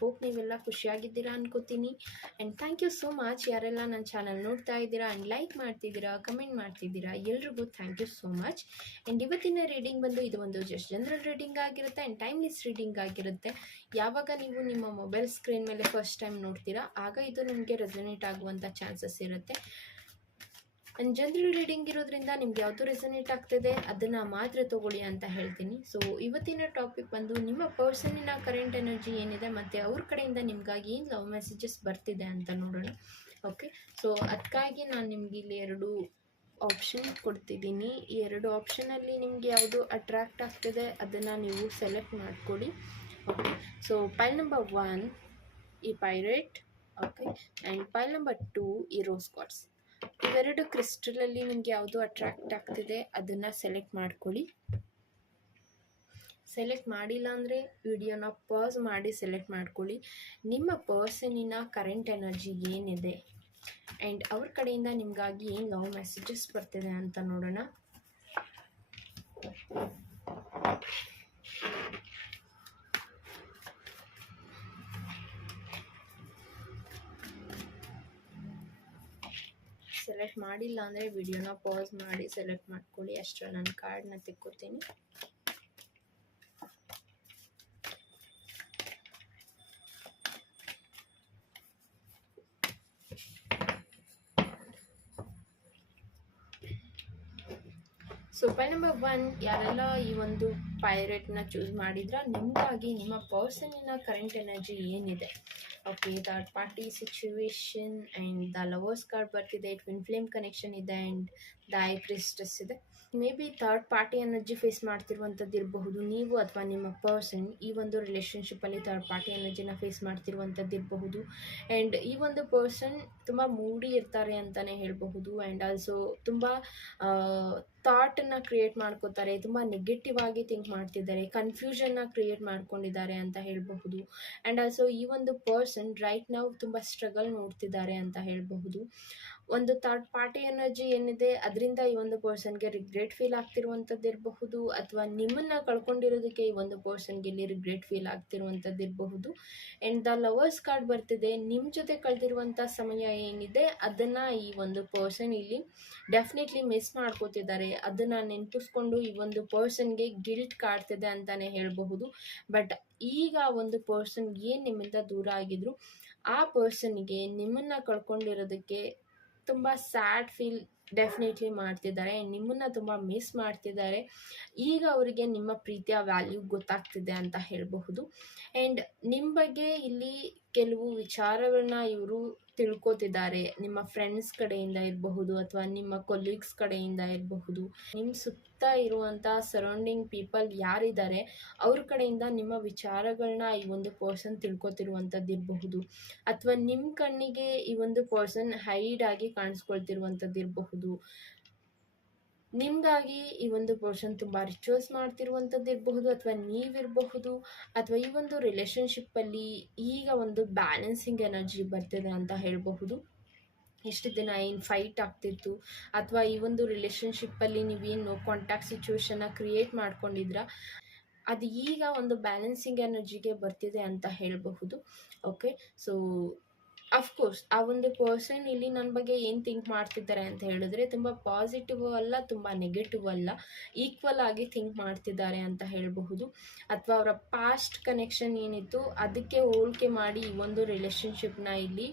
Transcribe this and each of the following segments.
Hope ನೀವೆಲ್ಲ ಖುಷಿಯಾಗಿದ್ದೀರಾ ಅನ್ಕೋತೀನಿ. And thank you so much ಯಾರೆಲ್ಲ ನನ್ನ ಚಾನಲ್ ನೋಡ್ತಾ ಇದ್ದೀರಾ ಆ್ಯಂಡ್ ಲೈಕ್ ಮಾಡ್ತಿದ್ದೀರಾ, ಕಮೆಂಟ್ ಮಾಡ್ತಿದ್ದೀರಾ, ಎಲ್ರಿಗೂ thank you so much. And ಇವತ್ತಿನ ರೀಡಿಂಗ್ ಬಂದು ಇದು ಒಂದು ಜಸ್ಟ್ ಜನರಲ್ ರೀಡಿಂಗ್ ಆಗಿರುತ್ತೆ ಆ್ಯಂಡ್ ಟೈಮ್ಲೆಸ್ ರೀಡಿಂಗ್ ಆಗಿರುತ್ತೆ. ಯಾವಾಗ ನೀವು ನಿಮ್ಮ ಮೊಬೈಲ್ ಸ್ಕ್ರೀನ್ ಮೇಲೆ ಫಸ್ಟ್ ಟೈಮ್ ನೋಡ್ತೀರಾ ಆಗ ಇದು ನಿಮಗೆ ರೆಸನೇಟ್ ಆಗುವಂಥ ಚಾನ್ಸಸ್ ಇರುತ್ತೆ. ಆ್ಯಂಡ್ ಜನರಲ್ ರೀಡಿಂಗ್ ಇರೋದ್ರಿಂದ ನಿಮ್ಗೆ ಯಾವುದು ರೆಸನೇಟ್ ಆಗ್ತಿದೆ ಅದನ್ನು ಮಾತ್ರ ತೊಗೊಳ್ಳಿ ಅಂತ ಹೇಳ್ತೀನಿ. ಸೊ ಇವತ್ತಿನ ಟಾಪಿಕ್ ಬಂದು ನಿಮ್ಮ ಪರ್ಸನ್ನಿನ ಕರೆಂಟ್ ಎನರ್ಜಿ ಏನಿದೆ ಮತ್ತು ಅವ್ರ ಕಡೆಯಿಂದ ನಿಮಗಾಗಿ ಏನು ಲವ್ ಮೆಸೇಜಸ್ ಬರ್ತಿದೆ ಅಂತ ನೋಡೋಣ. ಓಕೆ, ಸೊ ಅದಕ್ಕಾಗಿ ನಾನು ನಿಮ್ಗೆ ಇಲ್ಲಿ 2 ಆಪ್ಷನ್ ಕೊಡ್ತಿದ್ದೀನಿ. ಈ 2 ಆಪ್ಷನಲ್ಲಿ ನಿಮಗೆ ಯಾವುದು ಅಟ್ರ್ಯಾಕ್ಟ್ ಆಗ್ತಿದೆ ಅದನ್ನು ನೀವು ಸೆಲೆಕ್ಟ್ ಮಾಡ್ಕೊಳ್ಳಿ. ಓಕೆ, ಸೊ ಪೈಲ್ ನಂಬರ್ 1 ಈ ಪೈರೇಟ್, ಓಕೆ, ಆ್ಯಂಡ್ ಪೈಲ್ ನಂಬರ್ 2 ಈ ರೋಸ್ ಕಾರ್ಡ್ಸ್. ಇವೆರಡು ಕ್ರಿಸ್ಟಲಲ್ಲಿ ನಿಮಗೆ ಯಾವುದು ಅಟ್ರ್ಯಾಕ್ಟ್ ಆಗ್ತಿದೆ ಅದನ್ನು ಸೆಲೆಕ್ಟ್ ಮಾಡ್ಕೊಳ್ಳಿ. ಸೆಲೆಕ್ಟ್ ಮಾಡಿಲ್ಲ ಅಂದರೆ ವಿಡಿಯೋನ ಪಾಸ್ ಮಾಡಿ ಸೆಲೆಕ್ಟ್ ಮಾಡ್ಕೊಳ್ಳಿ. ನಿಮ್ಮ ಪರ್ಸನ್ನಿನ ಕರೆಂಟ್ ಎನರ್ಜಿ ಏನಿದೆ ಆ್ಯಂಡ್ ಅವ್ರ ಕಡೆಯಿಂದ ನಿಮಗಾಗಿ ಏನು ಲವ್ ಮೆಸೇಜಸ್ ಬರ್ತಿದೆ ಅಂತ ನೋಡೋಣ. ಸೆಲೆಕ್ಟ್ ಮಾಡಿಲ್ಲ ಅಂದರೆ ವಿಡಿಯೋನ ಪಾಸ್ ಮಾಡಿ ಸೆಲೆಕ್ಟ್ ಮಾಡ್ಕೊಳ್ಳಿ. ಅಷ್ಟರ ನಾನು ಕಾರ್ಡ್ನ ತೆಕ್ಕೋತೀನಿ. ಸೊ ಪೈಲ್ ನಂಬರ್ 1 ಯಾರೆಲ್ಲ ಈ ಒಂದು ಪೈರೇಟ್ನ ಚೂಸ್ ಮಾಡಿದ್ರ ನಿಮಗಾಗಿ ನಿಮ್ಮ ಪರ್ಸನ್ನಿನ ಕರೆಂಟ್ ಎನರ್ಜಿ ಏನಿದೆ. Okay, third party situation and the lovers card ಬರ್ತಿದೆ, ಟ್ವಿನ್ ಫ್ಲೇಮ್ ಕನೆಕ್ಷನ್ ಇದೆ ಆ್ಯಂಡ್ ದ ಐ ಕ್ರಿಸ್ಟಸ್ ಇದೆ. May be third party energy face ಮಾಡ್ತಿರುವಂಥದ್ದು ಇರಬಹುದು ನೀವು, ಅಥವಾ ನಿಮ್ಮ ಪರ್ಸನ್ ಈ ಒಂದು ರಿಲೇಷನ್ಶಿಪ್ಪಲ್ಲಿ ಥರ್ಡ್ ಪಾರ್ಟಿ ಎನರ್ಜಿನ ಫೇಸ್ ಮಾಡ್ತಿರುವಂಥದ್ದು ಇರಬಹುದು. ಆ್ಯಂಡ್ ಈ ಒಂದು ಪರ್ಸನ್ ತುಂಬ ಮೂಡಿ ಇರ್ತಾರೆ ಅಂತಲೇ ಹೇಳಬಹುದು. ಆ್ಯಂಡ್ ಆಲ್ಸೋ ತುಂಬ ಥಾಟನ್ನು ಕ್ರಿಯೇಟ್ ಮಾಡ್ಕೋತಾರೆ, ತುಂಬ ನೆಗೆಟಿವ್ ಆಗಿ ಥಿಂಕ್ ಮಾಡ್ತಿದ್ದಾರೆ, ಕನ್ಫ್ಯೂಷನ್ನ ಕ್ರಿಯೇಟ್ ಮಾಡ್ಕೊಂಡಿದ್ದಾರೆ ಅಂತ ಹೇಳಬಹುದು. ಆ್ಯಂಡ್ ಆಲ್ಸೋ ಈ ಒಂದು ಪರ್ಸನ್ ರೈಟ್ ನಾವು ತುಂಬ ಸ್ಟ್ರಗಲ್ ನೋಡ್ತಿದ್ದಾರೆ ಅಂತ ಹೇಳಬಹುದು. ಒಂದು ಥರ್ಡ್ ಪಾರ್ಟಿ ಎನರ್ಜಿ ಏನಿದೆ ಅದರಿಂದ ಈ ಒಂದು ಪರ್ಸನ್ಗೆ ರಿಗ್ರೆಟ್ ಫೀಲ್ ಆಗ್ತಿರುವಂಥದ್ದು ಇರಬಹುದು, ಅಥವಾ ನಿಮ್ಮನ್ನು ಕಳ್ಕೊಂಡಿರೋದಕ್ಕೆ ಈ ಒಂದು ಪರ್ಸನ್ಗೆ ಇಲ್ಲಿ ರಿಗ್ರೆಟ್ ಫೀಲ್ ಆಗ್ತಿರುವಂಥದ್ದು ಇರಬಹುದು. ಆ್ಯಂಡ್ ದ ಲವರ್ಸ್ ಕಾರ್ಡ್ ಬರ್ತಿದೆ, ನಿಮ್ಮ ಜೊತೆ ಕಳೆದಿರುವಂಥ ಸಮಯ ಏನಿದೆ ಅದನ್ನು ಈ ಒಂದು ಪರ್ಸನ್ ಇಲ್ಲಿ ಡೆಫಿನೆಟ್ಲಿ ಮಿಸ್ ಮಾಡ್ಕೋತಿದ್ದಾರೆ. ಅದನ್ನು ನೆನಪಿಸ್ಕೊಂಡು ಈ ಒಂದು ಪರ್ಸನ್ಗೆ ಗಿಲ್ಟ್ ಕಾಡ್ತಿದೆ ಅಂತಲೇ ಹೇಳಬಹುದು. ಬಟ್ ಈಗ ಒಂದು ಪರ್ಸನ್ ಏನು ನಿಮ್ಮಿಂದ ದೂರ ಆಗಿದ್ರು ಆ ಪರ್ಸನ್ಗೆ ನಿಮ್ಮನ್ನು ಕಳ್ಕೊಂಡಿರೋದಕ್ಕೆ ತುಂಬ ಸ್ಯಾಡ್ ಫೀಲ್ ಡೆಫಿನೆಟ್ಲಿ ಮಾಡ್ತಿದ್ದಾರೆ, ನಿಮ್ಮನ್ನು ತುಂಬ ಮಿಸ್ ಮಾಡ್ತಿದ್ದಾರೆ. ಈಗ ಅವರಿಗೆ ನಿಮ್ಮ ಪ್ರೀತಿಯ ವ್ಯಾಲ್ಯೂ ಗೊತ್ತಾಗ್ತಿದೆ ಅಂತ ಹೇಳಬಹುದು. ಆ್ಯಂಡ್ ನಿಮ್ಮ ಬಗ್ಗೆ ಇಲ್ಲಿ ಕೆಲವು ವಿಚಾರಗಳನ್ನ ಇವರು ತಿಳ್ಕೊತಿದ್ದಾರೆ. ನಿಮ್ಮ ಫ್ರೆಂಡ್ಸ್ ಕಡೆಯಿಂದ ಇರಬಹುದು, ಅಥವಾ ನಿಮ್ಮ ಕೊಲೀಗ್ಸ್ ಕಡೆಯಿಂದ ಇರಬಹುದು, ನಿಮ್ಮ ಸುತ್ತ ಇರುವಂಥ ಸರೌಂಡಿಂಗ್ ಪೀಪಲ್ ಯಾರಿದ್ದಾರೆ ಅವ್ರ ಕಡೆಯಿಂದ ನಿಮ್ಮ ವಿಚಾರಗಳನ್ನ ಈ ಒಂದು ಪರ್ಸನ್ ತಿಳ್ಕೊತಿರುವಂಥದ್ದು ಇರಬಹುದು, ಅಥವಾ ನಿಮ್ಮ ಕಣ್ಣಿಗೆ ಈ ಒಂದು ಪರ್ಸನ್ ಹೈಡ್ ಆಗಿ ಕಾಣಿಸ್ಕೊಳ್ತಿರುವಂಥದ್ದು ಇರಬಹುದು. ನಿಮಗಾಗಿ ಈ ಒಂದು ಪರ್ಸನ್ ತುಂಬ ರಿಚುವಲ್ಸ್ ಮಾಡ್ತಿರುವಂಥದ್ದು ಇರಬಹುದು, ಅಥವಾ ನೀವಿರಬಹುದು, ಅಥವಾ ಈ ಒಂದು ರಿಲೇಷನ್ಶಿಪ್ಪಲ್ಲಿ ಈಗ ಒಂದು ಬ್ಯಾಲೆನ್ಸಿಂಗ್ ಎನರ್ಜಿ ಬರ್ತಿದೆ ಅಂತ ಹೇಳಬಹುದು. ಎಷ್ಟು ದಿನ ಏನು ಫೈಟ್ ಆಗ್ತಿತ್ತು, ಅಥವಾ ಈ ಒಂದು ರಿಲೇಷನ್ಶಿಪ್ಪಲ್ಲಿ ನೀವೇನು ನೋ ಕಾಂಟ್ಯಾಕ್ಟ್ ಸಿಚುವೇಶನ್ನ ಕ್ರಿಯೇಟ್ ಮಾಡ್ಕೊಂಡಿದ್ರ ಅದು ಈಗ ಒಂದು ಬ್ಯಾಲೆನ್ಸಿಂಗ್ ಎನರ್ಜಿಗೆ ಬರ್ತಿದೆ ಅಂತ ಹೇಳಬಹುದು. ಓಕೆ, ಸೊ ಅಫ್ಕೋರ್ಸ್ ಆ ಒಂದು ಪರ್ಸನ್ ಇಲ್ಲಿ ನನ್ನ ಬಗ್ಗೆ ಏನು ಥಿಂಕ್ ಮಾಡ್ತಿದ್ದಾರೆ ಅಂತ ಹೇಳಿದ್ರೆ ತುಂಬ ಪಾಸಿಟಿವ್ ಅಲ್ಲ, ತುಂಬ ನೆಗೆಟಿವ್ ಅಲ್ಲ, ಈಕ್ವಲ್ ಆಗಿ ಥಿಂಕ್ ಮಾಡ್ತಿದ್ದಾರೆ ಅಂತ ಹೇಳಬಹುದು. ಅಥವಾ ಅವರ ಪಾಸ್ಟ್ ಕನೆಕ್ಷನ್ ಏನಿತ್ತು ಅದಕ್ಕೆ ಹೋಲಿಕೆ ಮಾಡಿ ಈ ಒಂದು ರಿಲೇಷನ್ಶಿಪ್ನ ಇಲ್ಲಿ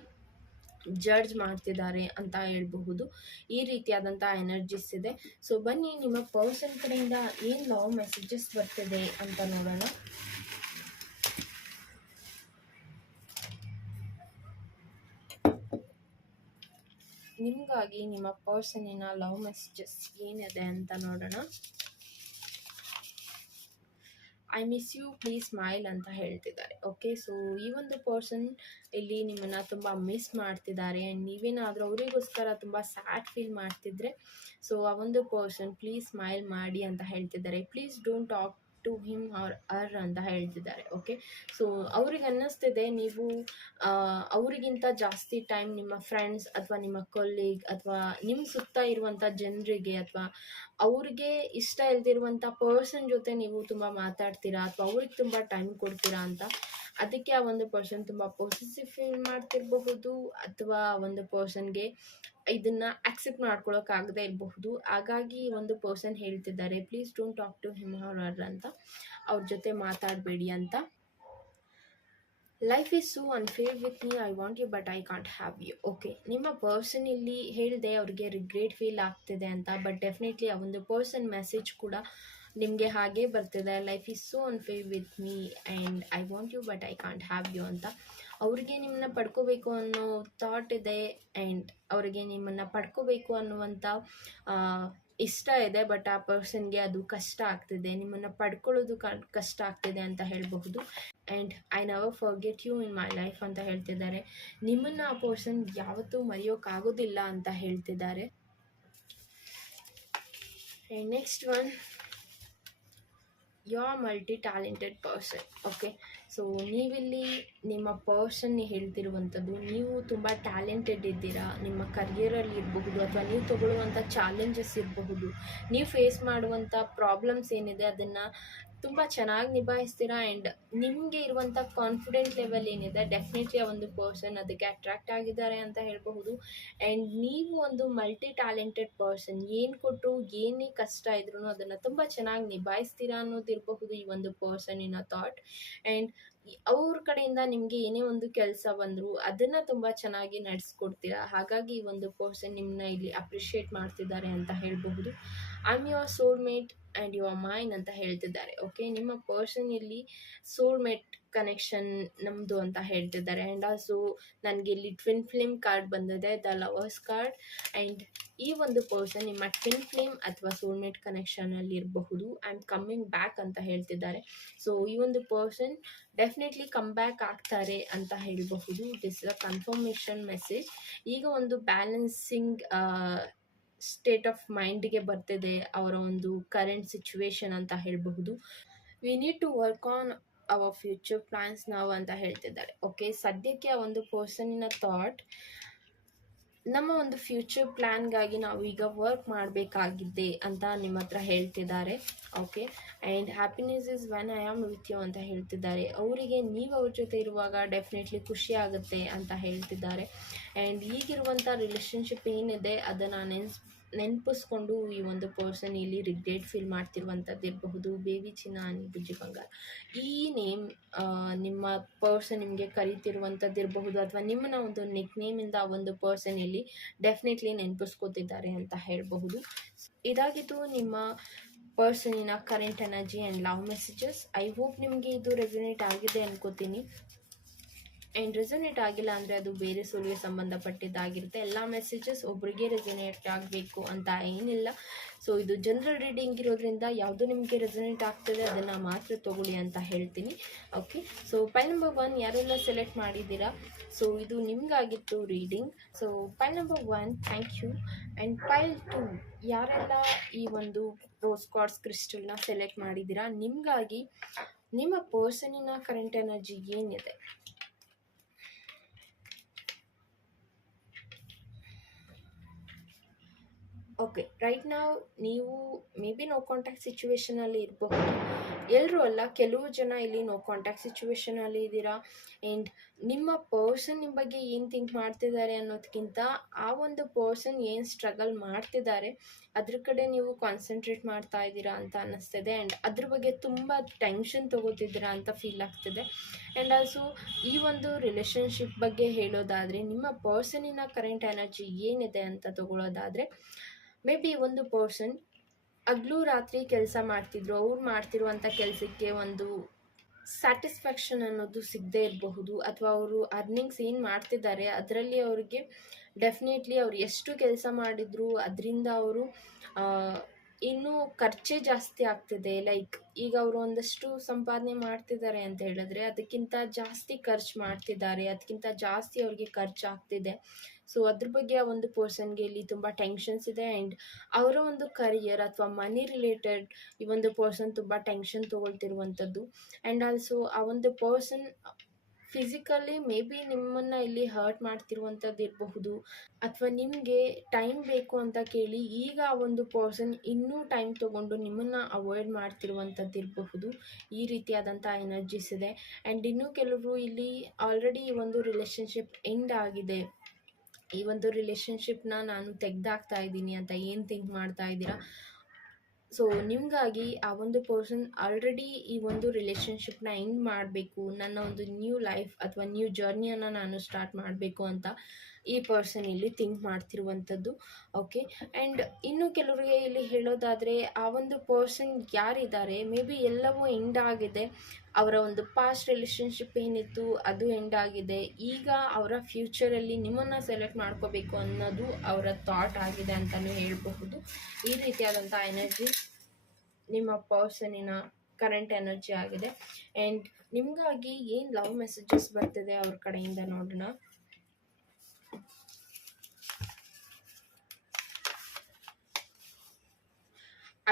ಜಡ್ಜ್ ಮಾಡ್ತಿದ್ದಾರೆ ಅಂತ ಹೇಳಬಹುದು. ಈ ರೀತಿಯಾದಂಥ ಎನರ್ಜಿಸ್ ಇದೆ. ಸೊ ಬನ್ನಿ ನಿಮ್ಮ ಪರ್ಸನ್ ಕಡೆಯಿಂದ ಏನು ಲವ್ ಮೆಸೇಜಸ್ ಬರ್ತಿದೆ ಅಂತ ನೋಡೋಣ. ನಿಮಗಾಗಿ ನಿಮ್ಮ ಪರ್ಸನ್ನಿನ ಲವ್ ಮೆಸೇಜಸ್ ಏನಿದೆ ಅಂತ ನೋಡೋಣ. I miss you, please smile ಅಂತ ಹೇಳ್ತಿದ್ದಾರೆ. ಓಕೆ, ಸೊ ಈ ಒಂದು ಪರ್ಸನ್ ಇಲ್ಲಿ ನಿಮ್ಮನ್ನು ತುಂಬ ಮಿಸ್ ಮಾಡ್ತಿದ್ದಾರೆ. ಆ್ಯಂಡ್ ನೀವೇನಾದರೂ ಅವರಿಗೋಸ್ಕರ ತುಂಬ ಸ್ಯಾಡ್ ಫೀಲ್ ಮಾಡ್ತಿದ್ರೆ ಸೊ ಆ ಒಂದು ಪರ್ಸನ್ ಪ್ಲೀಸ್ ಸ್ಮೈಲ್ ಮಾಡಿ ಅಂತ ಹೇಳ್ತಿದ್ದಾರೆ. Please don't talk to him or her ಅಂತ ಹೇಳ್ತಿದ್ದಾರೆ. ಓಕೆ, ಸೊ ಅವ್ರಿಗೆ ಅನ್ನಿಸ್ತಿದೆ ನೀವು ಅವರಿಗಿಂತ ಜಾಸ್ತಿ ಟೈಮ್ ನಿಮ್ಮ ಫ್ರೆಂಡ್ಸ್ ಅಥವಾ ನಿಮ್ಮ ಕೊಲೀಗ್ ಅಥವಾ ನಿಮ್ಮ ಸುತ್ತ ಇರುವಂಥ ಜನರಿಗೆ ಅಥವಾ ಅವ್ರಿಗೆ ಇಷ್ಟ ಇಲ್ದಿರುವಂಥ ಪರ್ಸನ್ ಜೊತೆ ನೀವು ತುಂಬ ಮಾತಾಡ್ತೀರಾ ಅಥವಾ ಅವ್ರಿಗೆ ತುಂಬ ಟೈಮ್ ಕೊಡ್ತೀರಾ ಅಂತ ಅದಕ್ಕೆ ಆ ಒಂದು ಪರ್ಸನ್ ತುಂಬ ಪೊಸೆಸಿವ್ ಫೀಲ್ ಮಾಡ್ತಿರಬಹುದು, ಅಥವಾ ಒಂದು ಪರ್ಸನ್ಗೆ ಇದನ್ನ ಅಕ್ಸೆಪ್ಟ್ ಮಾಡ್ಕೊಳಕ್ಕಾಗದೇ ಇರಬಹುದು. ಹಾಗಾಗಿ ಒಂದು ಪರ್ಸನ್ ಹೇಳ್ತಿದ್ದಾರೆ, please don't talk to him or her ಅಂತ, ಅವ್ರ ಜೊತೆ ಮಾತಾಡಬೇಡಿ ಅಂತ. Life is so unfair with me, I want you but I can't have you. Okay, ನಿಮ್ಮ ಪರ್ಸನ್ ಇಲ್ಲಿ ಹೇಳಿದೆ ಅವ್ರಿಗೆ ರಿಗ್ರೆಟ್ ಫೀಲ್ ಆಗ್ತಿದೆ ಅಂತ, ಬಟ್ ಡೆಫಿನೆಟ್ಲಿ ಆ ಒಂದು ಪರ್ಸನ್ ಮೆಸೇಜ್ ಕೂಡ ನಿಮಗೆ ಹಾಗೆ ಬರ್ತಿದೆ, life is so unfair with me and I want you but I can't have you ಅಂತ. ಅವ್ರಿಗೆ ನಿಮ್ಮನ್ನ ಪಡ್ಕೋಬೇಕು ಅನ್ನೋ ಥಾಟ್ ಇದೆ ಆ್ಯಂಡ್ ಅವರಿಗೆ ನಿಮ್ಮನ್ನು ಪಡ್ಕೋಬೇಕು ಅನ್ನುವಂಥ ಇಷ್ಟ ಇದೆ, ಬಟ್ ಆ ಪರ್ಸನ್ಗೆ ಅದು ಕಷ್ಟ ಆಗ್ತಿದೆ, ನಿಮ್ಮನ್ನು ಪಡ್ಕೊಳ್ಳೋದು ಕಷ್ಟ ಆಗ್ತಿದೆ ಅಂತ ಹೇಳಬಹುದು. And I never forget you in my life ಅಂತ ಹೇಳ್ತಿದ್ದಾರೆ. ನಿಮ್ಮನ್ನು ಆ ಪರ್ಸನ್ ಯಾವತ್ತೂ ಮರೆಯೋಕ್ಕಾಗೋದಿಲ್ಲ ಅಂತ ಹೇಳ್ತಿದ್ದಾರೆ. And next one, you are multi talented person. Okay, so ನೀವಿಲ್ಲಿ ನಿಮ್ಮ ಪರ್ಸನ್ ಹೇಳ್ತಿರುವಂಥದ್ದು, ನೀವು ತುಂಬ ಟ್ಯಾಲೆಂಟೆಡ್ ಇದ್ದೀರಾ. ನಿಮ್ಮ ಕರಿಯರಲ್ಲಿ ಇರಬಹುದು, ಅಥವಾ ನೀವು ತಗೊಳ್ಳುವಂಥ ಚಾಲೆಂಜಸ್ ಇರಬಹುದು, ನೀವು ಫೇಸ್ ಮಾಡುವಂಥ ಪ್ರಾಬ್ಲಮ್ಸ್ ಏನಿದೆ ಅದನ್ನು ತುಂಬ ಚೆನ್ನಾಗಿ ನಿಭಾಯಿಸ್ತೀರಾ. ಆ್ಯಂಡ್ ನಿಮಗೆ ಇರುವಂಥ ಕಾನ್ಫಿಡೆಂಟ್ ಲೆವೆಲ್ ಏನಿದೆ, ಡೆಫಿನೆಟ್ಲಿ ಆ ಒಂದು ಪರ್ಸನ್ ಅದಕ್ಕೆ ಅಟ್ರಾಕ್ಟ್ ಆಗಿದ್ದಾರೆ ಅಂತ ಹೇಳಬಹುದು. ಆ್ಯಂಡ್ ನೀವು ಒಂದು ಮಲ್ಟಿ ಟ್ಯಾಲೆಂಟೆಡ್ ಪರ್ಸನ್, ಏನು ಕೊಟ್ಟರು ಏನೇ ಕಷ್ಟ ಇದ್ರೂ ಅದನ್ನು ತುಂಬ ಚೆನ್ನಾಗಿ ನಿಭಾಯಿಸ್ತೀರಾ ಅನ್ನೋದಿರಬಹುದು ಈ ಒಂದು ಪರ್ಸನಿನ ಥಾಟ್. ಆ್ಯಂಡ್ ಅವ್ರ ಕಡೆಯಿಂದ ನಿಮಗೆ ಏನೇ ಒಂದು ಕೆಲಸ ಬಂದರೂ ಅದನ್ನು ತುಂಬ ಚೆನ್ನಾಗಿ ನಡೆಸ್ಕೊಡ್ತೀರಾ. ಹಾಗಾಗಿ ಈ ಒಂದು ಪರ್ಸನ್ ನಿಮ್ಮನ್ನ ಇಲ್ಲಿ ಅಪ್ರಿಷಿಯೇಟ್ ಮಾಡ್ತಿದ್ದಾರೆ ಅಂತ ಹೇಳಬಹುದು. I am your soulmate and you are mine ಅಂತ ಹೇಳ್ತಿದ್ದಾರೆ. ಓಕೆ, ನಿಮ್ಮ ಪರ್ಸನ್ ಇಲ್ಲಿ ಸೋಲ್ಮೇಟ್ ಕನೆಕ್ಷನ್ ನಮ್ಮದು ಅಂತ ಹೇಳ್ತಿದ್ದಾರೆ. ಆ್ಯಂಡ್ ಆಲ್ಸೋ ನನಗೆ ಇಲ್ಲಿ ಟ್ವಿನ್ ಫ್ಲೇಮ್ ಕಾರ್ಡ್ ಬಂದಿದೆ, ದ ಲವರ್ಸ್ ಕಾರ್ಡ್. ಆ್ಯಂಡ್ ಈ ಒಂದು ಪರ್ಸನ್ ನಿಮ್ಮ ಟ್ವಿನ್ ಫ್ಲೇಮ್ ಅಥವಾ ಸೋಲ್ಮೇಟ್ ಕನೆಕ್ಷನಲ್ಲಿ ಇರಬಹುದು. ಐ ಆಮ್ ಕಮ್ಮಿಂಗ್ ಬ್ಯಾಕ್ ಅಂತ ಹೇಳ್ತಿದ್ದಾರೆ. ಸೊ ಈ ಒಂದು ಪರ್ಸನ್ ಡೆಫಿನೆಟ್ಲಿ ಕಮ್ ಬ್ಯಾಕ್ ಆಗ್ತಾರೆ ಅಂತ ಹೇಳಬಹುದು. This is a confirmation message. ಈಗ ಒಂದು ಬ್ಯಾಲೆನ್ಸಿಂಗ್ ಸ್ಟೇಟ್ ಆಫ್ ಮೈಂಡ್ಗೆ ಬರ್ತಿದೆ ಅವರ ಒಂದು ಕರೆಂಟ್ ಸಿಚುವೇಶನ್ ಅಂತ ಹೇಳಬಹುದು. We need to work on our future plans ನಾವು ಅಂತ ಹೇಳ್ತಿದ್ದಾರೆ. ಓಕೆ, ಸದ್ಯಕ್ಕೆ ಆ ಒಂದು ಪರ್ಸನಿನ ಥಾಟ್, ನಮ್ಮ ಒಂದು ಫ್ಯೂಚರ್ ಪ್ಲ್ಯಾನ್ಗಾಗಿ ನಾವು ಈಗ ವರ್ಕ್ ಮಾಡಬೇಕಾಗಿದೆ ಅಂತ ನಿಮ್ಮ ಹತ್ರ ಹೇಳ್ತಿದ್ದಾರೆ. Okay, and happiness is when I am with you ಅಂತ ಹೇಳ್ತಿದ್ದಾರೆ. ಅವರಿಗೆ ನೀವು ಅವ್ರ ಜೊತೆ ಇರುವಾಗ ಡೆಫಿನೆಟ್ಲಿ ಖುಷಿ ಆಗುತ್ತೆ ಅಂತ ಹೇಳ್ತಿದ್ದಾರೆ. ಆ್ಯಂಡ್ ಈಗಿರುವಂಥ ರಿಲೇಷನ್ಶಿಪ್ ಏನಿದೆ ಅದನ್ನು ನೆನಪಿಸ್ಕೊಂಡು ಈ ಒಂದು ಪರ್ಸನ್ ಇಲ್ಲಿ ರಿಗ್ರೆಟ್ ಫೀಲ್ ಮಾಡ್ತಿರುವಂಥದ್ದು ಇರಬಹುದು. ಬೇಬಿ ಚಿನ್ನ ಬುಜ್ಜಿ ಬಂಗಾರ, ಈ ನೇಮ್ ನಿಮ್ಮ ಪರ್ಸನ್ ನಿಮಗೆ ಕರೀತಿರುವಂಥದ್ದು ಇರಬಹುದು, ಅಥವಾ ನಿಮ್ಮನ್ನ ಒಂದು ನಿಕ್ ನೇಮಿಂದ ಆ ಒಂದು ಪರ್ಸನ್ ಇಲ್ಲಿ ಡೆಫಿನೆಟ್ಲಿ ನೆನಪಿಸ್ಕೋತಿದ್ದಾರೆ ಅಂತ ಹೇಳಬಹುದು. ಇದಾಗಿತ್ತು ನಿಮ್ಮ ಪರ್ಸನಿನ current energy and love messages. I hope ನಿಮಗೆ ಇದು ರೆಸೊನೇಟ್ ಆಗಿದೆ ಅನ್ಕೋತೀನಿ. ಆ್ಯಂಡ್ ರೆಸೊನೇಟ್ ಆಗಿಲ್ಲ ಅಂದರೆ ಅದು ಬೇರೆ ಸೋಲಿಗೆ ಸಂಬಂಧಪಟ್ಟಿದ್ದಾಗಿರುತ್ತೆ. ಎಲ್ಲ ಮೆಸೇಜಸ್ ಒಬ್ಬರಿಗೆ ರೆಸೊನೇಟ್ ಆಗಬೇಕು ಅಂತ ಏನಿಲ್ಲ. ಸೊ ಇದು ಜನರಲ್ ರೀಡಿಂಗ್ ಇರೋದ್ರಿಂದ ಯಾವುದು ನಿಮಗೆ ರೆಸೊನೇಟ್ ಆಗ್ತದೆ ಅದನ್ನು ಮಾತ್ರ ತೊಗೊಳ್ಳಿ ಅಂತ ಹೇಳ್ತೀನಿ. ಓಕೆ, ಸೊ ಪೈಲ್ ನಂಬರ್ 1 ಯಾರೆಲ್ಲ ಸೆಲೆಕ್ಟ್ ಮಾಡಿದ್ದೀರಾ, ಸೊ ಇದು ನಿಮಗಾಗಿತ್ತು reading. So pile number 1 thank you. And pile 2 ಯಾರೆಲ್ಲ ಈ ಒಂದು ರೋಸ್ ಕ್ವಾರ್ಟ್ಸ್ ಕ್ರಿಸ್ಟಲ್ನ ಸೆಲೆಕ್ಟ್ ಮಾಡಿದ್ದೀರಾ, ನಿಮಗಾಗಿ ನಿಮ್ಮ ಪರ್ಸನಿನ ಕರೆಂಟ್ ಎನರ್ಜಿ ಏನಿದೆ. ಓಕೆ, ರೈಟ್ ನಾವು ನೀವು ಮೇ ಬಿ ನೋ ಕಾಂಟ್ಯಾಕ್ಟ್ ಸಿಚುವೇಷನಲ್ಲಿ ಇರಬಹುದು. ಎಲ್ಲರೂ ಅಲ್ಲ, ಕೆಲವು ಜನ ಇಲ್ಲಿ ನೋ ಕಾಂಟ್ಯಾಕ್ಟ್ ಸಿಚುವೇಷನಲ್ಲಿ ಇದ್ದೀರಾ. ಆ್ಯಂಡ್ ನಿಮ್ಮ ಪರ್ಸನ್ ನಿಮ್ಮ ಬಗ್ಗೆ ಏನು ಥಿಂಕ್ ಮಾಡ್ತಿದ್ದಾರೆ ಅನ್ನೋದಕ್ಕಿಂತ ಆ ಒಂದು ಪರ್ಸನ್ ಏನು ಸ್ಟ್ರಗಲ್ ಮಾಡ್ತಿದ್ದಾರೆ ಅದ್ರ ಕಡೆ ನೀವು ಕಾನ್ಸಂಟ್ರೇಟ್ ಮಾಡ್ತಾ ಇದ್ದೀರಾ ಅಂತ ಅನ್ನಿಸ್ತಿದೆ. ಆ್ಯಂಡ್ ಅದ್ರ ಬಗ್ಗೆ ತುಂಬ ಟೆನ್ಷನ್ ತೊಗೋತಿದ್ದೀರಾ ಅಂತ ಫೀಲ್ ಆಗ್ತಿದೆ. ಆ್ಯಂಡ್ ಆಲ್ಸೋ ಈ ಒಂದು ರಿಲೇಷನ್ಶಿಪ್ ಬಗ್ಗೆ ಹೇಳೋದಾದರೆ, ನಿಮ್ಮ ಪರ್ಸನಿನ ಕರೆಂಟ್ ಎನರ್ಜಿ ಏನಿದೆ ಅಂತ ತಗೊಳ್ಳೋದಾದರೆ, ಮೇ ಬಿ ಒಂದು ಪರ್ಸನ್ ಹಗಲು ರಾತ್ರಿ ಕೆಲಸ ಮಾಡ್ತಿದ್ರು, ಅವ್ರು ಮಾಡ್ತಿರುವಂಥ ಕೆಲಸಕ್ಕೆ ಒಂದು ಸ್ಯಾಟಿಸ್ಫ್ಯಾಕ್ಷನ್ ಅನ್ನೋದು ಸಿಗದೇ ಇರಬಹುದು, ಅಥವಾ ಅವರು ಅರ್ನಿಂಗ್ಸ್ ಏನು ಮಾಡ್ತಿದ್ದಾರೆ ಅದರಲ್ಲಿ ಅವ್ರಿಗೆ ಡೆಫಿನೆಟ್ಲಿ ಅವ್ರು ಎಷ್ಟು ಕೆಲಸ ಮಾಡಿದ್ರು ಅದರಿಂದ ಅವರು ಇನ್ನೂ ಖರ್ಚೇ ಜಾಸ್ತಿ ಆಗ್ತಿದೆ. ಲೈಕ್ ಈಗ ಅವರು ಒಂದಷ್ಟು ಸಂಪಾದನೆ ಮಾಡ್ತಿದ್ದಾರೆ ಅಂತ ಹೇಳಿದ್ರೆ ಅದಕ್ಕಿಂತ ಜಾಸ್ತಿ ಖರ್ಚು ಮಾಡ್ತಿದ್ದಾರೆ, ಅದಕ್ಕಿಂತ ಜಾಸ್ತಿ ಅವ್ರಿಗೆ ಖರ್ಚು ಆಗ್ತಿದೆ. ಸೊ ಅದ್ರ ಬಗ್ಗೆ ಆ ಒಂದು ಪರ್ಸನ್ಗೆ ಇಲ್ಲಿ ತುಂಬ ಟೆನ್ಷನ್ಸ್ ಇದೆ. ಆ್ಯಂಡ್ ಅವರ ಒಂದು ಕರಿಯರ್ ಅಥವಾ ಮನಿ ರಿಲೇಟೆಡ್ ಈ ಒಂದು ಪರ್ಸನ್ ತುಂಬ ಟೆನ್ಷನ್ ತೊಗೊಳ್ತಿರುವಂಥದ್ದು. ಆ್ಯಂಡ್ ಆಲ್ಸೋ ಆ ಒಂದು ಪರ್ಸನ್ ಫಿಸಿಕಲಿ ಮೇ ಬಿ ನಿಮ್ಮನ್ನು ಇಲ್ಲಿ ಹರ್ಟ್ ಮಾಡ್ತಿರುವಂಥದ್ದು ಇರಬಹುದು, ಅಥವಾ ನಿಮಗೆ ಟೈಮ್ ಬೇಕು ಅಂತ ಕೇಳಿ ಈಗ ಆ ಒಂದು ಪರ್ಸನ್ ಇನ್ನೂ ಟೈಮ್ ತೊಗೊಂಡು ನಿಮ್ಮನ್ನು ಅವಾಯ್ಡ್ ಮಾಡ್ತಿರುವಂಥದ್ದು ಇರಬಹುದು. ಈ ರೀತಿಯಾದಂಥ ಎನರ್ಜೀಸ್ ಇದೆ. ಆ್ಯಂಡ್ ಇನ್ನೂ ಕೆಲವರು ಇಲ್ಲಿ ಆಲ್ರೆಡಿ ಈ ಒಂದು ರಿಲೇಷನ್ಶಿಪ್ ಎಂಡ್ ಆಗಿದೆ, ಈ ಒಂದು ರಿಲೇಷನ್ಶಿಪ್ನ ನಾನು ತೆಗೆದಾಕ್ತಾ ಇದ್ದೀನಿ ಅಂತ ಏನು ಥಿಂಕ್ ಮಾಡ್ತಾ ಇದ್ದೀರಾ. ಸೊ ನಿಮಗಾಗಿ ಆ ಒಂದು ಪರ್ಸನ್ ಆಲ್ರೆಡಿ ಈ ಒಂದು ರಿಲೇಷನ್ಶಿಪ್ನ ಎಂಡ್ ಮಾಡಬೇಕು, ನನ್ನ ಒಂದು ನ್ಯೂ ಲೈಫ್ ಅಥವಾ ನ್ಯೂ ಜರ್ನಿಯನ್ನು ನಾನು ಸ್ಟಾರ್ಟ್ ಮಾಡಬೇಕು ಅಂತ ಈ ಪರ್ಸನ್ ಇಲ್ಲಿ ಥಿಂಕ್ ಮಾಡ್ತಿರುವಂಥದ್ದು. ಓಕೆ, ಆ್ಯಂಡ್ ಇನ್ನು ಕೆಲವರಿಗೆ ಇಲ್ಲಿ ಹೇಳೋದಾದರೆ ಆ ಒಂದು ಪರ್ಸನ್ ಯಾರಿದ್ದಾರೆ ಮೇ ಬಿ ಎಲ್ಲವೂ ಎಂಡ್ ಆಗಿದೆ, ಅವರ ಒಂದು ಪಾಸ್ಟ್ ರಿಲೇಷನ್ಶಿಪ್ ಏನಿತ್ತು ಅದು ಎಂಡ್ ಆಗಿದೆ, ಈಗ ಅವರ ಫ್ಯೂಚರಲ್ಲಿ ನಿಮ್ಮನ್ನು ಸೆಲೆಕ್ಟ್ ಮಾಡ್ಕೋಬೇಕು ಅನ್ನೋದು ಅವರ ಥಾಟ್ ಆಗಿದೆ ಅಂತಲೂ ಹೇಳಬಹುದು. ಈ ರೀತಿಯಾದಂಥ ಎನರ್ಜಿ ನಿಮ್ಮ ಪರ್ಸನಿನ ಕರೆಂಟ್ ಎನರ್ಜಿ ಆಗಿದೆ. ಆ್ಯಂಡ್ ನಿಮಗಾಗಿ ಏನು ಲವ್ ಮೆಸೇಜಸ್ ಬರ್ತಿದೆ ಅವ್ರ ಕಡೆಯಿಂದ ನೋಡೋಣ.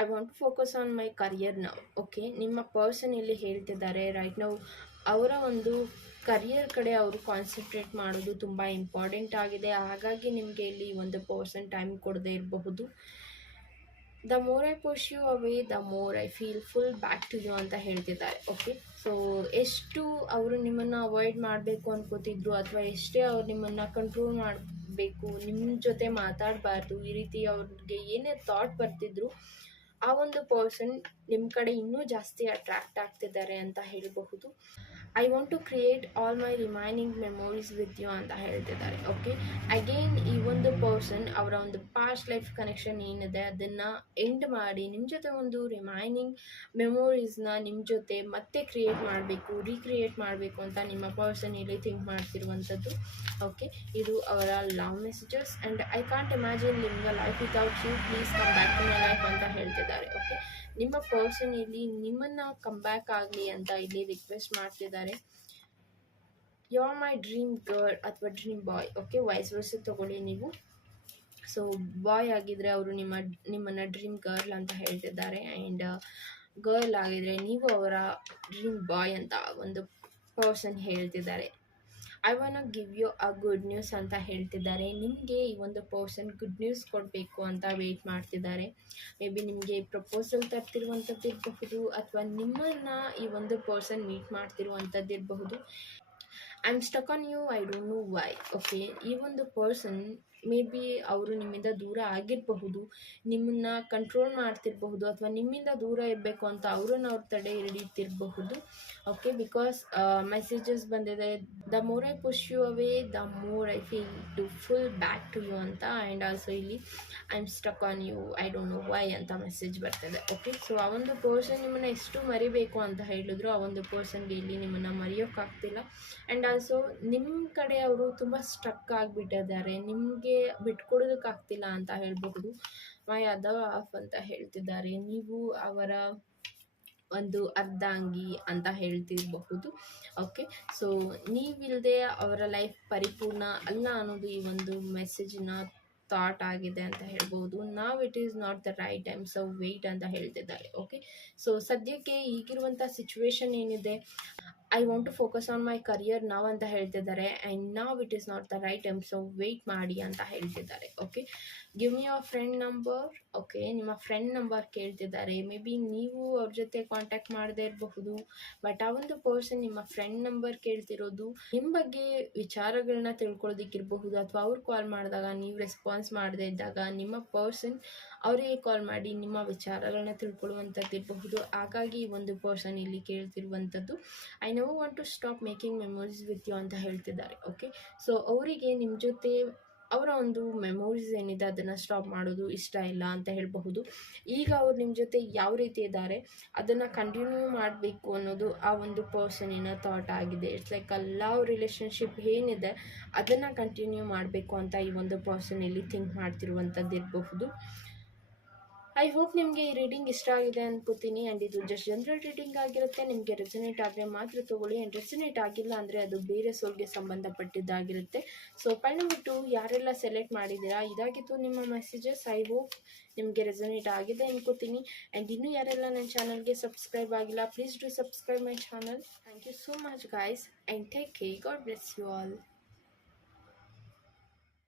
I want to focus on my career now. Okay, ನಿಮ್ಮ ಪರ್ಸನ್ ಇಲ್ಲಿ ಹೇಳ್ತಿದ್ದಾರೆ ರೈಟ್ ನಾವು ಅವರ ಒಂದು ಕರಿಯರ್ ಕಡೆ ಅವರು ಕಾನ್ಸಂಟ್ರೇಟ್ ಮಾಡೋದು ತುಂಬ ಇಂಪಾರ್ಟೆಂಟ್ ಆಗಿದೆ. ಹಾಗಾಗಿ ನಿಮಗೆ ಇಲ್ಲಿ ಒಂದು ಪರ್ಸನ್ ಟೈಮ್ ಕೊಡದೇ ಇರಬಹುದು. The more I push you away the more I feel pull back to you ಅಂತ ಹೇಳ್ತಿದ್ದಾರೆ. ಓಕೆ, ಸೊ ಎಷ್ಟು ಅವರು ನಿಮ್ಮನ್ನು ಅವಾಯ್ಡ್ ಮಾಡಬೇಕು ಅನ್ಕೋತಿದ್ರು ಅಥವಾ ಎಷ್ಟೇ ಅವ್ರು ನಿಮ್ಮನ್ನು ಕಂಟ್ರೋಲ್ ಮಾಡಬೇಕು, ನಿಮ್ಮ ಜೊತೆ ಮಾತಾಡಬಾರ್ದು, ಈ ರೀತಿ ಅವ್ರಿಗೆ ಏನೇ ಥಾಟ್ ಬರ್ತಿದ್ರು, ಆ ಒಂದು ಪರ್ಸನ್ ನಿಮ್ಮ ಕಡೆ ಇನ್ನೂ ಜಾಸ್ತಿ ಅಟ್ರಾಕ್ಟ್ ಆಗ್ತಿದ್ದಾರೆ ಅಂತ ಹೇಳಬಹುದು. I want to create all my remaining memories with you ಅಂತ ಹೇಳ್ತಿದ್ದಾರೆ. ಓಕೆ, ಅಗೇನ್ ಈ ಒಂದು ಪರ್ಸನ್ ಅವರ ಒಂದು ಪಾಸ್ಟ್ ಲೈಫ್ ಕನೆಕ್ಷನ್ ಏನಿದೆ ಅದನ್ನು ಎಂಡ್ ಮಾಡಿ ನಿಮ್ಮ ಜೊತೆ ಒಂದು ರಿಮೈನಿಂಗ್ ಮೆಮೊರೀಸ್ನ ನಿಮ್ಮ ಜೊತೆ ಮತ್ತೆ ಕ್ರಿಯೇಟ್ ಮಾಡಬೇಕು, ರೀಕ್ರಿಯೇಟ್ ಮಾಡಬೇಕು ಅಂತ ನಿಮ್ಮ ಪರ್ಸನ್ ಇಲ್ಲಿ ಥಿಂಕ್ ಮಾಡ್ತಿರುವಂಥದ್ದು. ಓಕೆ, ಇದು ಅವರ love messages. And I can't imagine living a life without you, please come back to my life ಅಂತ ಹೇಳ್ತಿದ್ದಾರೆ. ಓಕೆ, ನಿಮ್ಮ ಪರ್ಸನ್ ಇಲ್ಲಿ ನಿಮ್ಮನ್ನು ಕಮ್ ಬ್ಯಾಕ್ ಆಗಲಿ ಅಂತ ಇಲ್ಲಿ ರಿಕ್ವೆಸ್ಟ್ ಮಾಡ್ತಿದ್ದಾರೆ. You are my dream girl ಅಥವಾ ಡ್ರೀಮ್ ಬಾಯ್. ಓಕೆ, ವಾಯ್ಸ್ ವರ್ಸ ತಗೊಳ್ಳಿ ನೀವು. ಸೊ ಬಾಯ್ ಆಗಿದ್ರೆ ಅವರು ನಿಮ್ಮನ್ನು ಡ್ರೀಮ್ ಗರ್ಲ್ ಅಂತ ಹೇಳ್ತಿದ್ದಾರೆ, ಆ್ಯಂಡ್ ಗರ್ಲ್ ಆಗಿದ್ರೆ ನೀವು ಅವರ ಡ್ರೀಮ್ ಬಾಯ್ ಅಂತ ಒಂದು ಪರ್ಸನ್ ಹೇಳ್ತಿದ್ದಾರೆ. I want give you a good news ಅಂತ ಹೇಳ್ತಿದ್ದಾರೆ. ನಿಮಗೆ ಈ ಒಂದು ಪರ್ಸನ್ ಗುಡ್ ನ್ಯೂಸ್ ಕೊಡಬೇಕು ಅಂತ ವೆಯ್ಟ್ ಮಾಡ್ತಿದ್ದಾರೆ. ಮೇ ಬಿ ನಿಮಗೆ ಪ್ರಪೋಸಲ್ ತರ್ತಿರುವಂಥದ್ದು ಇರಬಹುದು, ಅಥವಾ ನಿಮ್ಮನ್ನು ಈ ಒಂದು ಪರ್ಸನ್ ಮೀಟ್ ಮಾಡ್ತಿರುವಂಥದ್ದು ಇರಬಹುದು. I am stuck on you, I don't know why. Okay, ಈ ಒಂದು ಪರ್ಸನ್ ಮೇ ಬಿ ಅವರು ನಿಮ್ಮಿಂದ ದೂರ ಆಗಿರಬಹುದು, ನಿಮ್ಮನ್ನು ಕಂಟ್ರೋಲ್ ಮಾಡ್ತಿರಬಹುದು, ಅಥವಾ ನಿಮ್ಮಿಂದ ದೂರ ಇರಬೇಕು ಅಂತ ಅವ್ರನ್ನ ಅವ್ರ ತಡೆ ಹಿಡಿತಿರಬಹುದು. ಓಕೆ, ಬಿಕಾಸ್ ಮೆಸೇಜಸ್ ಬಂದಿದೆ, the more I push you away the more I feel to full back to you ಅಂತ. ಆ್ಯಂಡ್ ಆಲ್ಸೋ ಇಲ್ಲಿ I am stuck on you, I don't know why ಅಂತ ಮೆಸೇಜ್ ಬರ್ತಿದೆ. ಓಕೆ, ಸೊ ಆ ಒಂದು person ನಿಮ್ಮನ್ನು ಎಷ್ಟು ಮರಿಬೇಕು ಅಂತ ಹೇಳಿದ್ರು ಆ ಒಂದು ಪರ್ಸನ್ಗೆ ಇಲ್ಲಿ ನಿಮ್ಮನ್ನು ಮರೆಯೋಕ್ಕಾಗ್ತಿಲ್ಲ. ಆ್ಯಂಡ್ ಆಲ್ಸೋ ನಿಮ್ಮ ಕಡೆ ಅವರು ತುಂಬ ಸ್ಟ್ರಕ್ ಆಗಿಬಿಟ್ಟಿದ್ದಾರೆ, ನಿಮಗೆ ಬಿಟ್ಕೊಡೋದಕ್ಕಾಗ್ತಿಲ್ಲ ಅಂತ ಹೇಳಬಹುದು. ಮೈ ಅದರ್ ಹಾಫ್ ಅಂತ ಹೇಳ್ತಿದ್ದಾರೆ, ನೀವು ಅವರ ಒಂದು ಅರ್ಧಾಂಗಿ ಅಂತ ಹೇಳ್ತಿರಬಹುದು. ಓಕೆ, ಸೊ ನೀವಿಲ್ಲದೆ ಅವರ ಲೈಫ್ ಪರಿಪೂರ್ಣ ಅಲ್ಲ ಅನ್ನೋದು ಈ ಒಂದು ಮೆಸೇಜಿನ ಥಾಟ್ ಆಗಿದೆ ಅಂತ ಹೇಳ್ಬೋದು. Now it is not the right time, so wait ಅಂತ ಹೇಳ್ತಿದ್ದಾರೆ. ಓಕೆ, ಸೊ ಸದ್ಯಕ್ಕೆ ಈಗಿರುವಂಥ ಸಿಚುವೇಶನ್ ಏನಿದೆ, I want to focus on my career now ಅಂತ ಹೇಳ್ತಿದ್ದಾರೆ. And now it is not the right time, so wait ಮಾಡಿ ಅಂತ ಹೇಳ್ತಿದ್ದಾರೆ. Okay, give me your friend number. Okay, ನಿಮ್ಮ ಫ್ರೆಂಡ್ ನಂಬರ್ ಕೇಳ್ತಿದ್ದಾರೆ. ಮೇ ಬಿ ನೀವು ಅವ್ರ ಜೊತೆ ಕಾಂಟ್ಯಾಕ್ಟ್ ಮಾಡದೇ ಇರಬಹುದು, ಬಟ್ ಆ ಒಂದು ಪರ್ಸನ್ ನಿಮ್ಮ ಫ್ರೆಂಡ್ ನಂಬರ್ ಕೇಳ್ತಿರೋದು ನಿಮ್ಮ ಬಗ್ಗೆ ವಿಚಾರಗಳನ್ನ ತಿಳ್ಕೊಳ್ಳೋದಕ್ಕಿರಬಹುದು, ಅಥವಾ ಅವ್ರು ಕಾಲ್ ಮಾಡಿದಾಗ ನೀವು ರೆಸ್ಪಾನ್ಸ್ ಮಾಡದೇ ಇದ್ದಾಗ ನಿಮ್ಮ ಪರ್ಸನ್ ಅವರಿಗೆ ಕಾಲ್ ಮಾಡಿ ನಿಮ್ಮ ವಿಚಾರಗಳನ್ನ ತಿಳ್ಕೊಳ್ಳುವಂಥದ್ದು ಇರಬಹುದು. ಹಾಗಾಗಿ ಒಂದು ಪರ್ಸನ್ ಇಲ್ಲಿ ಕೇಳ್ತಿರುವಂಥದ್ದು I never want to stop making memories with you ಅಂತ ಹೇಳ್ತಿದ್ದಾರೆ. ಓಕೆ, ಸೊ ಅವರಿಗೆ ನಿಮ್ಮ ಜೊತೆ ಅವರ ಒಂದು ಮೆಮೊರೀಸ್ ಏನಿದೆ ಅದನ್ನು ಸ್ಟಾಪ್ ಮಾಡೋದು ಇಷ್ಟ ಇಲ್ಲ ಅಂತ ಹೇಳಬಹುದು. ಈಗ ಅವ್ರು ನಿಮ್ಮ ಜೊತೆ ಯಾವ ರೀತಿ ಇದ್ದಾರೆ ಅದನ್ನು ಕಂಟಿನ್ಯೂ ಮಾಡಬೇಕು ಅನ್ನೋದು ಆ ಒಂದು ಪರ್ಸನಿನ ಥಾಟ್ ಆಗಿದೆ. It's like a love relationship ಏನಿದೆ ಅದನ್ನು ಕಂಟಿನ್ಯೂ ಮಾಡಬೇಕು ಅಂತ ಈ ಒಂದು ಪರ್ಸನ್ ಇಲ್ಲಿ ಥಿಂಕ್ ಮಾಡ್ತಿರುವಂಥದ್ದು ಇರಬಹುದು. ಐ ಹೋಪ್ ನಿಮಗೆ ಈ ರೀಡಿಂಗ್ ಇಷ್ಟ ಆಗಿದೆ ಅನ್ಕೋತೀನಿ. ಆ್ಯಂಡ್ ಇದು ಜಸ್ಟ್ ಜನರಲ್ ರೀಡಿಂಗ್ ಆಗಿರುತ್ತೆ. ನಿಮಗೆ ರೆಸನೇಟ್ ಆದರೆ ಮಾತ್ರ ತೊಗೊಳ್ಳಿ. ಆ್ಯಂಡ್ ರೆಸನೇಟ್ ಆಗಿಲ್ಲ ಅಂದರೆ ಅದು ಬೇರೆ ಸೋಲ್ಗೆ ಸಂಬಂಧಪಟ್ಟಿದ್ದಾಗಿರುತ್ತೆ. ಸೊ ಪೈಲ್ ನಂಬರ್ 2 ಯಾರೆಲ್ಲ ಸೆಲೆಕ್ಟ್ ಮಾಡಿದ್ದೀರಾ, ಇದಾಗಿತ್ತು ನಿಮ್ಮ ಮೆಸೇಜಸ್. ಐ ಹೋಪ್ ನಿಮಗೆ ರೆಸನೇಟ್ ಆಗಿದೆ ಅನ್ಕೋತೀನಿ. ಆ್ಯಂಡ್ ಇನ್ನೂ ಯಾರೆಲ್ಲ ನನ್ನ ಚಾನಲ್ಗೆ ಸಬ್ಸ್ಕ್ರೈಬ್ ಆಗಿಲ್ಲ, please do subscribe my channel. Thank you so much guys and take care. God bless you all.